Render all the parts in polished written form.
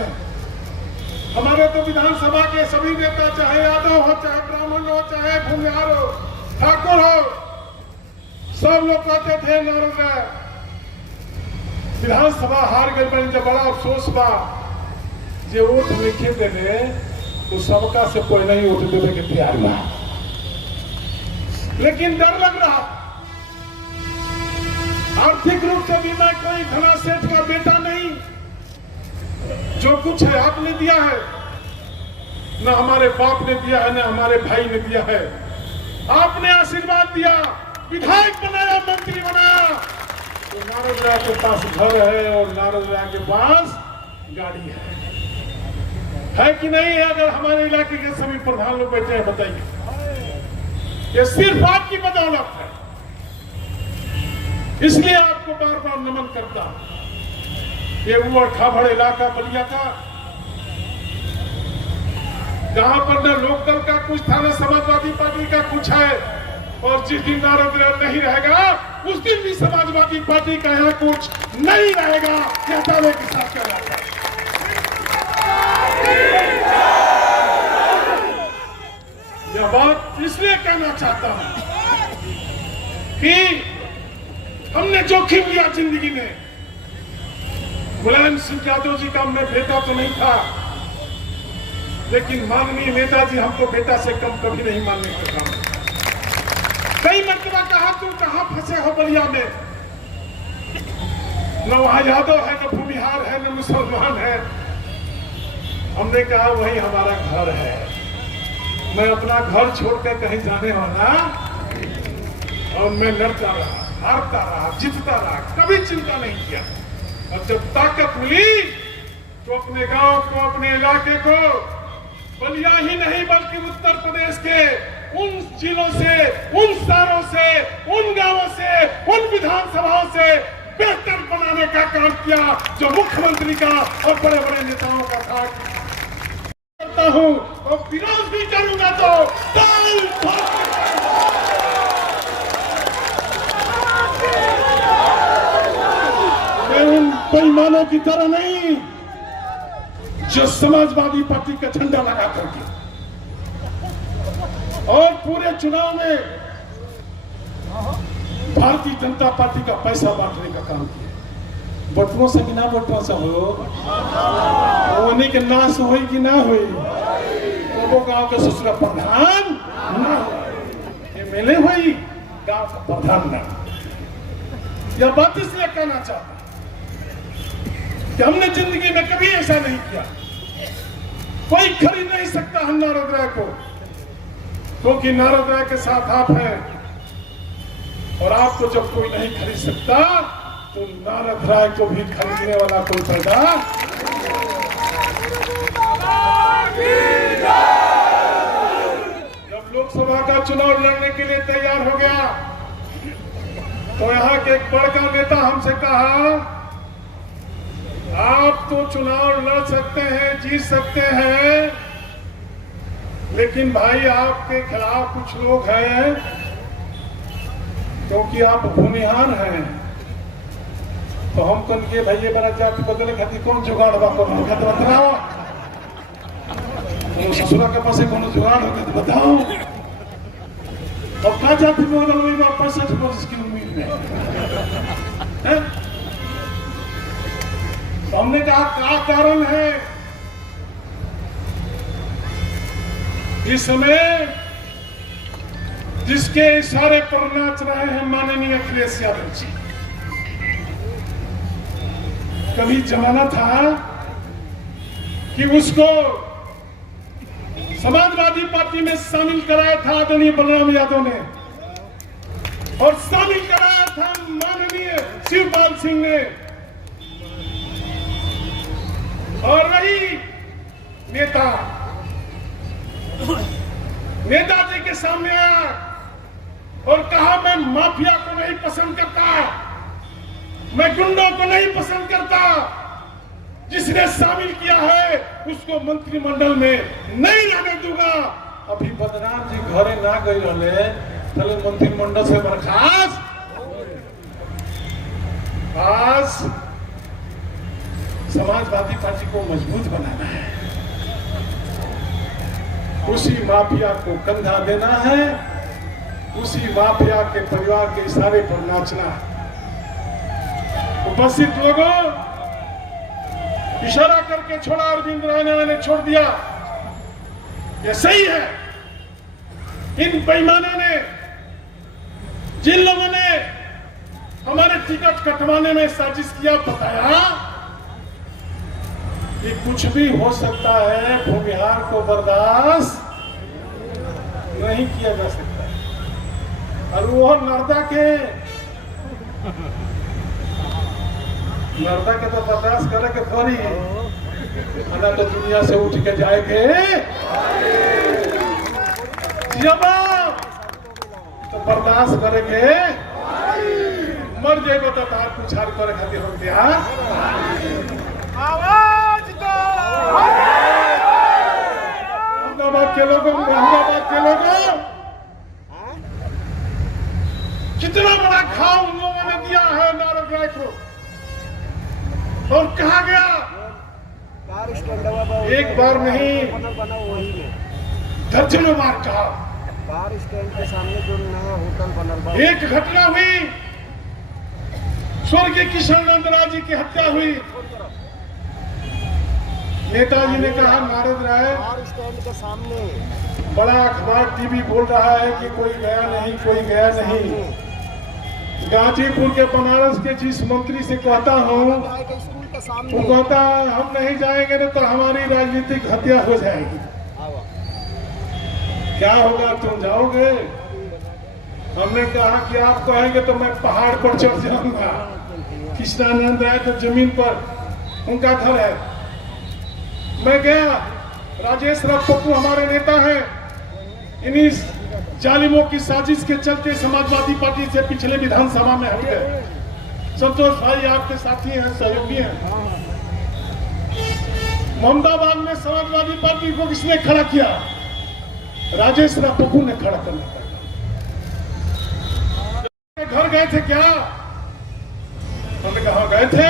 हैं। हमारे तो विधानसभा के सभी नेता, चाहे यादव हो, चाहे ब्राह्मण हो, चाहे भूमिहार हो, ठाकुर हो, सब लोग कहते थे नारद राय विधानसभा हार गए। बन जब बड़ा अफसोस बा जे वोट लिखे देने तो सबका से पहले ही वोट देने के तैयार बा, लेकिन डर लग रहा। आर्थिक रूप से भी मैं कोई धना सेठ का बेटा नहीं। जो कुछ है आपने दिया है, न हमारे बाप ने दिया है, न हमारे भाई ने दिया है। आपने आशीर्वाद दिया, विधायक बनाया, मंत्री बनाया। तो नारद राय के पास घर है और नारद राय के पास गाड़ी है कि नहीं? अगर हमारे इलाके के सभी प्रधान लोग बैठे हैं, बताइए। ये सिर्फ आपकी बदौलत है, इसलिए आपको बार बार नमन करता। ये उमड़ खाबड़ इलाका बलिया का, जहां पर न लोकदल का कुछ था, न समाजवादी पार्टी का कुछ है। और जिस दिन नारद राय नहीं रहेगा, उस दिन भी समाजवादी पार्टी का यहाँ कुछ नहीं रहेगा। यह दावे के साथ कह रहा है। यह बात इसलिए कहना चाहता हूं कि हमने जोखिम लिया जिंदगी में। मुलायम सिंह यादव जी का हमने बेटा तो नहीं था, लेकिन माननीय नेताजी हमको बेटा से कम कभी नहीं मानने का काम। कई मरतबा कहा तुम कहां फंसे हो बलिया में, न वहां यादव है, न भूमिहार है, न मुसलमान है। हमने कहा वही हमारा घर है। मैं अपना घर छोड़कर कहीं जाने वाला, और मैं लड़ता रहा, हारता रहा, जीतता रहा, कभी चिंता नहीं किया। और जब ताकत मिली तो अपने गांव को, अपने इलाके को, बलिया ही नहीं बल्कि उत्तर प्रदेश के उन जिलों से, उन शहरों से, उन गांवों से, उन विधानसभाओं से बेहतर बनाने का काम किया जो मुख्यमंत्री का और बड़े बड़े नेताओं का था। करता हूं और विरोध भी करूंगा तो मैं उन बेईमानों की तरह नहीं जो समाजवादी पार्टी का झंडा लगा करके और पूरे चुनाव में भारतीय जनता पार्टी का पैसा बांटने का काम किया। बटुओं से कि ना बटुओं से हो, उन्हीं के नाश हो कि ना हो, वो गांव के ससुरा प्रधान ना, एमएलए हुई, गांव का प्रधान ना। यह बात इसलिए कहना चाहता कि हमने जिंदगी में कभी ऐसा नहीं किया। कोई खरीद नहीं सकता है नारद राय को, क्योंकि नारद राय के साथ आप हैं। और आपको जब कोई नहीं खरीद सकता तो नारद राय को भी खरीदने वाला कोई पैदा। जब लोकसभा का चुनाव लड़ने के लिए तैयार हो गया तो यहाँ के एक बड़का नेता हमसे कहा, आप तो चुनाव लड़ सकते हैं, जीत सकते हैं, लेकिन भाई आपके खिलाफ कुछ लोग हैं, क्योंकि आप भूमिहार हैं। तो हम कल के भाई ये बड़ा जाति बदलने खातिर कौन जुगाड़ बताओ, ससुरा के पास कौन जुगाड़ होगा तो बताओ। अब क्या जाति में बदल हुई 65 वर्ष की उम्मीद में। तो हमने कहा क्या कारण है? इस समय जिसके इशारे पर नाच रहे हैं माननीय अखिलेश यादव जी। कभी जमाना था कि उसको समाजवादी पार्टी में शामिल कराया था आदरणीय बलराम यादव ने, और शामिल कराया था माननीय शिवपाल सिंह ने, और वही नेताजी के सामने आया और कहा मैं माफिया को नहीं पसंद करता, मैं गुंडों को नहीं पसंद करता, जिसने शामिल किया है उसको मंत्रिमंडल में नहीं रहने दूंगा। अभी बदनाम जी घरे ना गई रहे, पहले मंत्रिमंडल से बर्खास्त। आज समाजवादी पार्टी को मजबूत बनाना है, उसी माफिया को कंधा देना है, उसी माफिया के परिवार के इशारे पर नाचना है। उपस्थित लोगों, इशारा करके छोड़ा अरविंद राणा ने छोड़ दिया, यह सही है। इन बेईमानों ने, जिन लोगों ने हमारे टिकट कटवाने में साजिश किया, बताया कि कुछ भी हो सकता है, भूमिहार को बर्दाश्त नहीं किया जा सकता है। और वो नर्दा के तो बर्दाश्त करे के थोड़ी, ना तो दुनिया से उठ के जाएंगे तो बर्दाश्त करेंगे, मर जाएगा तो तार पुछार करे खातिर हो गया। आवाज दो अहमदाबाद के लोगों, अहमदाबाद के लोगों, कितना बड़ा घाव उन लोगों ने दिया है नारद राय को। और कहा गया एक बार नहीं, दर्जनों बार कहा। कार स्टैंड के सामने जो नया होटल बना, एक घटना हुई, स्वर्गीय किशन नंदराज जी की हत्या हुई। नेताजी ने कहा नारद राय, कार स्टैंड के सामने बड़ा अखबार टीवी बोल रहा है कि कोई गया नहीं, कोई गया नहीं। गाजीपुर के बनारस के जिस मंत्री से कहता हूँ, स्कूल के सामने वो कहता है हम नहीं जाएंगे ना तो हमारी राजनीतिक हत्या हो जाएगी। क्या होगा, तुम जाओगे? हमने कहा कि आप कहेंगे तो मैं पहाड़ पर चढ़ जाऊंगा। कृष्णानंद राय तो जमीन पर उनका घर है। मैं गया, राजेश राव पप्पू हमारे नेता हैं, इन्हीं जालिमों की साजिश के चलते समाजवादी पार्टी से पिछले विधानसभा में हट गए। संतोष भाई आपके साथी हैं, सहयोगी हैं। मोहम्मदाबाद में समाजवादी पार्टी को किसने खड़ा किया? राजेश राव पप्पू ने खड़ा करना पड़ा। घर गए थे क्या? हमने कहा गए थे।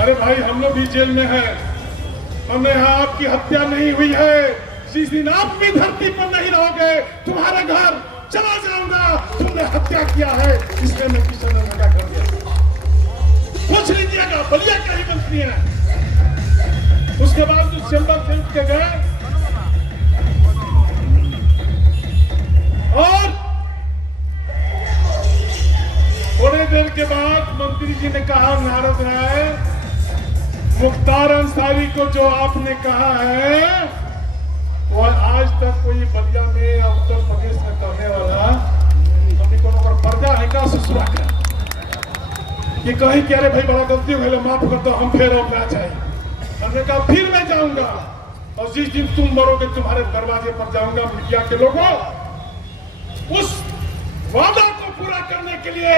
अरे भाई हम लोग भी जेल में हैं, हमने यहाँ आपकी हत्या नहीं हुई है। जिस दिन आप भी धरती पर नहीं रहोगे, तुम्हारा घर चला जाऊंगा। तुमने हत्या किया है, इसलिए मैं किशन नंदा कर दिया। कुछ लीजिएगा, बलिया का ही मंत्री है। उसके बाद जो चैम्बर से उठ के गए और थोड़ी देर के बाद मंत्री जी ने कहा नारद राय, मुख्तार अंसारी को जो आपने कहा है वो आज तक कोई बलिया में या उत्तर प्रदेश में करने वाला हमने को पर्दा है का ससुरा का ये कहीं कह रहे भाई बड़ा गलती हो गई, माफ कर दो, हम फिर अपना चाहिए। हमने कहा फिर मैं जाऊंगा और जिस दिन तुम मरोगे तुम्हारे दरवाजे पर जाऊंगा। मीडिया के लोगों, उस वादा को पूरा करने के लिए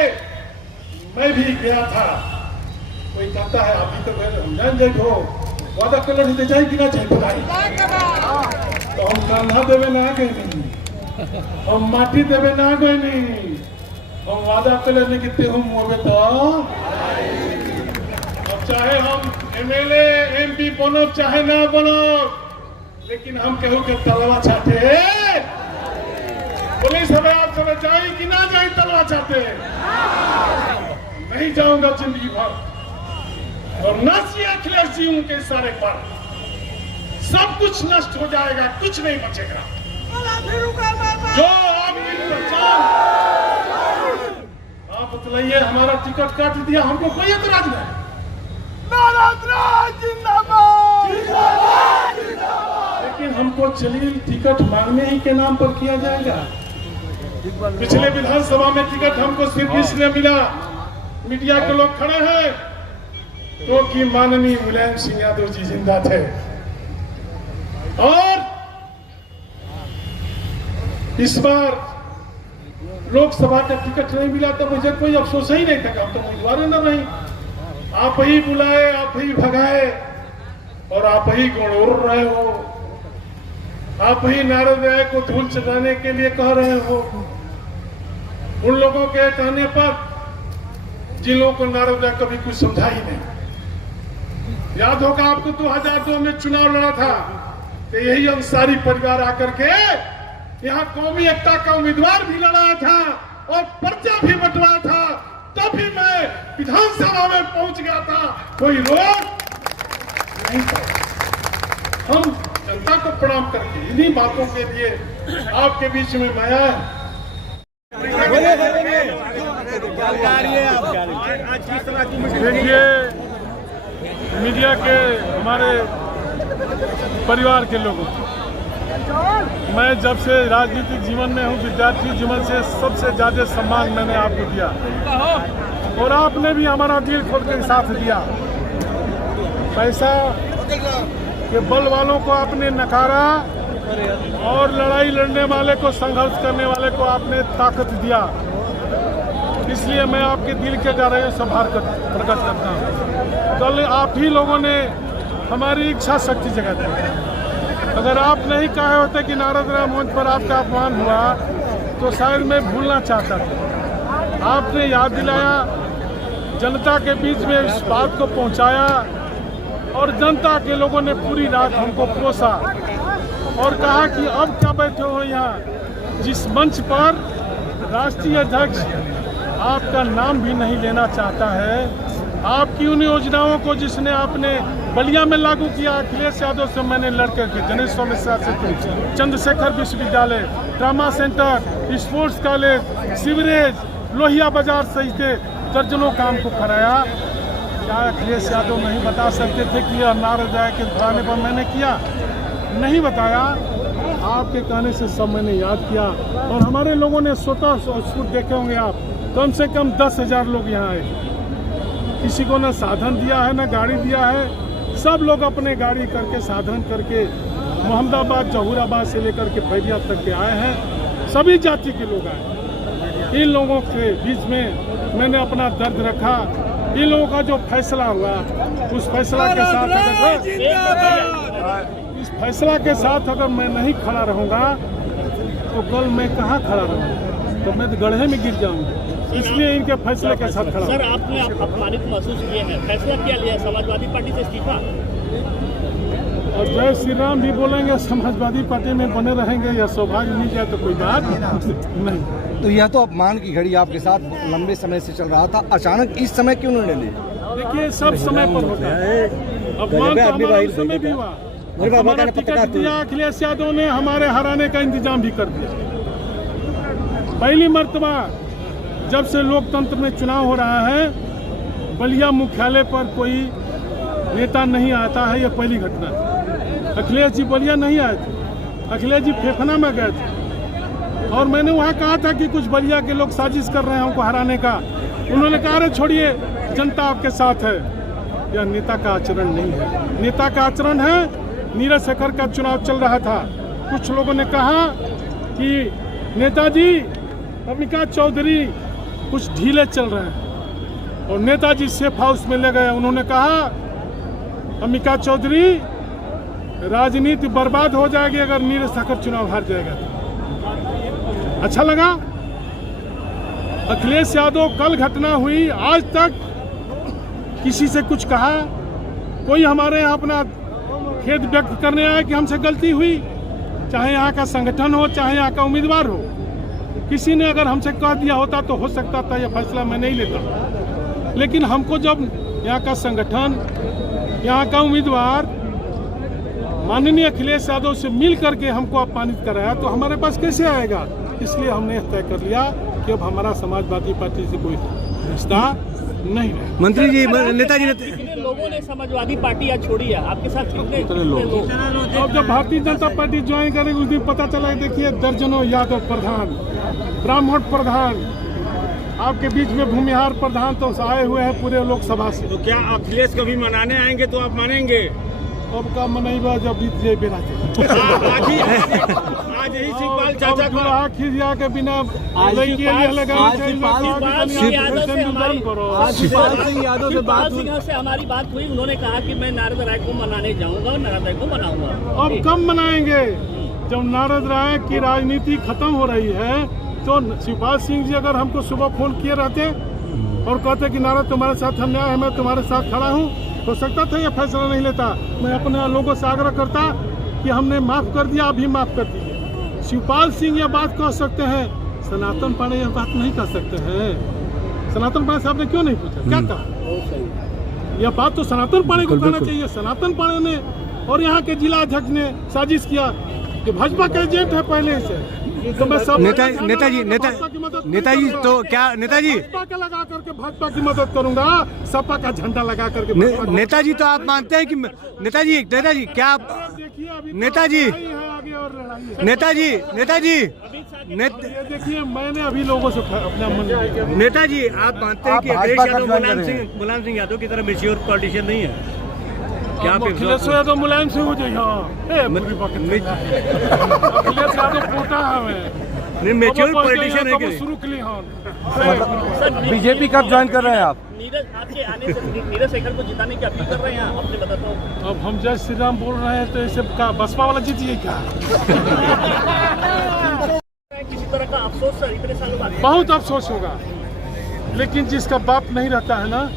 मैं भी गया था। कोई कहता है अभी तो हम जान जाए हो वादा कर नहीं जाए कि ना जाए बताई, तो हम कंधा देवे ना गए नहीं, हम माटी देवे ना गए नहीं, हम वादा कर लेने कितने हम होवे तो अब चाहे हम एमएलए एमपी बनो चाहे ना बनो, लेकिन हम कहू के तलवा चाहते पुलिस हमें आप समय जाए कि ना जाए तलवा चाहते नहीं जाऊंगा जिंदगी भर। और नाचिए अखिलेश जी उनके इशारे पर, सब कुछ नष्ट हो जाएगा, कुछ नहीं बचेगा। जो आपकी पहचान, आप बतलाइए, हमारा टिकट काट दिया, हमको कोई एतराज नहीं। लेकिन हमको चलिए टिकट मांगने ही के नाम पर किया जाएगा। पिछले विधानसभा में टिकट हमको सिर्फ इसलिए मिला, मीडिया के लोग खड़े हैं तो कि माननीय मुलायम सिंह यादव जी जिंदा थे। और इस बार लोकसभा का टिकट नहीं मिला तो मुझे कोई अफसोस ही नहीं था, तो उम्मीदवार न रही। आप ही बुलाए, आप ही भगाए और आप ही गुण उड़ रहे हो, आप ही नारद राय को धूल चटाने के लिए कह रहे हो। उन लोगों के कहने पर जिन लोगों को नारद राय कभी कुछ समझा ही नहीं, याद होगा आपको 2002 में चुनाव लड़ा था, तो यही अंसारी परिवार आकर के यहाँ कौमी एकता का उम्मीदवार भी लड़ाया था और पर्चा भी बंटवाया था, तब भी मैं विधानसभा में पहुंच गया था, कोई रोक नहीं था। हम जनता को प्रणाम करके इन्हीं बातों के लिए आपके बीच में मैं आया। देखिए, मीडिया के हमारे परिवार के लोगों, मैं जब से राजनीतिक जीवन में हूँ, विद्यार्थी जीवन से सबसे ज्यादा सम्मान मैंने आपको दिया और आपने भी हमारा दिल खोल के साथ दिया। पैसा के बल वालों को आपने नकारा और लड़ाई लड़ने वाले को, संघर्ष करने वाले को आपने ताकत दिया। इसलिए मैं आपके दिल के गहराइयों से प्रकट करता हूँ। कल आप ही लोगों ने हमारी इच्छा शक्ति जगा दी। अगर आप नहीं कहे होते कि नारद राम मंच पर आपका अपमान हुआ, तो शायद मैं भूलना चाहता था। आपने याद दिलाया, जनता के बीच में इस बात को पहुंचाया और जनता के लोगों ने पूरी रात हमको कोसा और कहा कि अब क्या बैठे हो यहाँ, जिस मंच पर राष्ट्रीय अध्यक्ष आपका नाम भी नहीं लेना चाहता है। आपकी उन योजनाओं को जिसने आपने बलिया में लागू किया, अखिलेश यादव से मैंने लड़कर के जनेश्वर मिश्रा से, चंद्रशेखर विश्वविद्यालय, trauma centre, sports college, sewerage, Lohia बाजार सहित दर्जनों काम को कराया। क्या अखिलेश यादव नहीं बता सकते थे कि यह नारद राय के घराने पर मैंने किया? नहीं बताया। आपके कहने से सब मैंने याद किया और हमारे लोगों ने स्वतः स्फूर्त देखे होंगे आप, कम से कम 10,000 लोग यहाँ आए। किसी को न साधन दिया है न गाड़ी दिया है, सब लोग अपने गाड़ी करके, साधन करके मोहम्मदाबाद, जहूराबाद से लेकर के बैरिया तक के आए हैं। सभी जाति के लोग आए। इन लोगों के बीच में मैंने अपना दर्द रखा। इन लोगों का जो फैसला हुआ, उस फैसला के साथ इस फैसला के साथ अगर मैं नहीं खड़ा रहूँगा तो कल मैं कहाँ खड़ा रहूँगा? तो मैं तो गड्ढे में गिर जाऊँगा। इसलिए इनके फैसले के साथ खड़ा। सर, आपने अपमानित महसूस किए हैं, फैसला क्या लिया? समाजवादी पार्टी से इस्तीफा? और जय श्री राम भी बोलेंगे, समाजवादी पार्टी में बने रहेंगे, या सौभाग्य मिल जाए तो कोई बात नहीं। तो यह तो अपमान की घड़ी आपके साथ लंबे समय से चल रहा था, अचानक इस समय क्यों निर्णय लिया? देखिए, सब समय पर होता है। अपमान तो हमारा उस समय भी हुआ। हमारा टिकट दिया, अखिलेश यादव ने हमारे हराने का इंतजाम भी कर दिया। पहली मर्तबा जब से लोकतंत्र में चुनाव हो रहा है, बलिया मुख्यालय पर कोई नेता नहीं आता है, यह पहली घटना है। अखिलेश जी बलिया नहीं आए थे, अखिलेश जी फेफना में गए थे और मैंने वहाँ कहा था कि कुछ बलिया के लोग साजिश कर रहे हैं हमको हराने का। उन्होंने कहा, अरे छोड़िए, जनता आपके साथ है। यह नेता का आचरण नहीं है। नेता का आचरण है, नीरज शेखर का चुनाव चल रहा था, कुछ लोगों ने कहा कि नेताजी अम्बिका चौधरी कुछ ढीले चल रहे हैं और नेताजी सेफ हाउस में ले गए। उन्होंने कहा, अम्बिका चौधरी, राजनीति बर्बाद हो जाएगी अगर नीरज शेखर चुनाव हार जाएगा। अच्छा लगा। अखिलेश यादव, कल घटना हुई, आज तक किसी से कुछ कहा? कोई हमारे यहाँ अपना खेद व्यक्त करने आया कि हमसे गलती हुई? चाहे यहाँ का संगठन हो, चाहे यहाँ का उम्मीदवार हो, किसी ने अगर हमसे कह दिया होता तो हो सकता था यह फैसला मैं नहीं लेता। लेकिन हमको जब यहाँ का संगठन, यहाँ का उम्मीदवार माननीय अखिलेश यादव से मिल करके हमको अपमानित कराया, तो हमारे पास कैसे आएगा? इसलिए हमने तय कर लिया कि अब हमारा समाजवादी पार्टी से कोई रिश्ता नहीं है। मंत्री जी, नेताजी ने कितने लोगों ने समाजवादी पार्टी आज छोड़ी है? आपके साथ कितने लोग? अब जब भारतीय जनता पार्टी ज्वाइन करेगी उस दिन पता चला। देखिए, दर्जनों यादव प्रधान, ब्राह्मण प्रधान, आपके बीच में भूमिहार प्रधान तो आए हुए हैं पूरे लोकसभा से। तो क्या अखिलेश को भी मनाने आएंगे तो आप मानेंगे? अब का मनाइबा जब बीत जाए बेरा आज यही शिवपाल चाचा को खिजिया के बिना यादव से हमारी बात हुई, उन्होंने कहा कि मैं नारद राय को मनाने जाऊंगा और नारद राय को मनाऊंगा। अब कब मनाएंगे? जब नारद राय की राजनीति खत्म हो रही है तो शिवपाल सिंह जी अगर हमको सुबह फोन किए रहते और कहते कि नारद तुम्हारे साथ अन्याय है, मैं तुम्हारे साथ खड़ा हूँ, हो सकता था ये फैसला नहीं लेता। मैं अपने लोगों से आग्रह करता कि हमने माफ कर दिया, अभी माफ कर दीजिए। शिवपाल सिंह यह बात कह सकते हैं, सनातन पांडे यह बात नहीं कह सकते हैं। सनातन पांडे साहब ने क्यों नहीं पूछा, क्या कहा? यह बात तो सनातन पांडे को कहना चाहिए। सनातन पांडे ने और यहाँ के जिला अध्यक्ष ने साजिश किया कि भाजपा का एजेंट है पहले से, तो मैं सब नेताजी तो क्या नेताजी भाजपा का लगा करके भाजपा की मदद करूंगा, सपा का झंडा लगा करके नेताजी तो आप मानते हैं कि नेताजी क्या आप देखिए अभी नेताजी आगे और लड़ाई है। नेताजी ये देखिए मैंने अभी लोगों से अपना मन नेताजी आप मानते हैं कि अखिलेश यादव मुलायम सिंह यादव की तरह मेच्योर पॉलिटिशियन नहीं है क्या? अखिलेश यादव मुलायम सिंह हो जाए। अखिलेश यादव पोटा है, मेच्योर पॉलिटिशियन है कि शुरू के लिए बीजेपी कब ज्वाइन कर रहे हैं आप? नीरज आपके आने से नीरज शेखर को जिताने की अपील कर रहे हैं अपने मदद। अब हम जय श्री राम बोल रहे हैं तो इसे का बसपा वाला जीतिए क्या? किसी तरह का अफसोस सर इतने सालों बाद? बहुत अफसोस होगा, लेकिन जिसका बाप नहीं रहता है ना,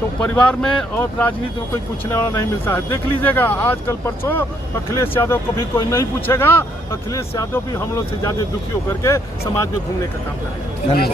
तो परिवार में और राजनीति में कोई पूछने वाला नहीं मिलता है। देख लीजिएगा आजकल परसों अखिलेश यादव को भी कोई नहीं पूछेगा। अखिलेश यादव भी हम लोग से ज्यादा दुखी होकर के समाज में घूमने का काम करेंगे।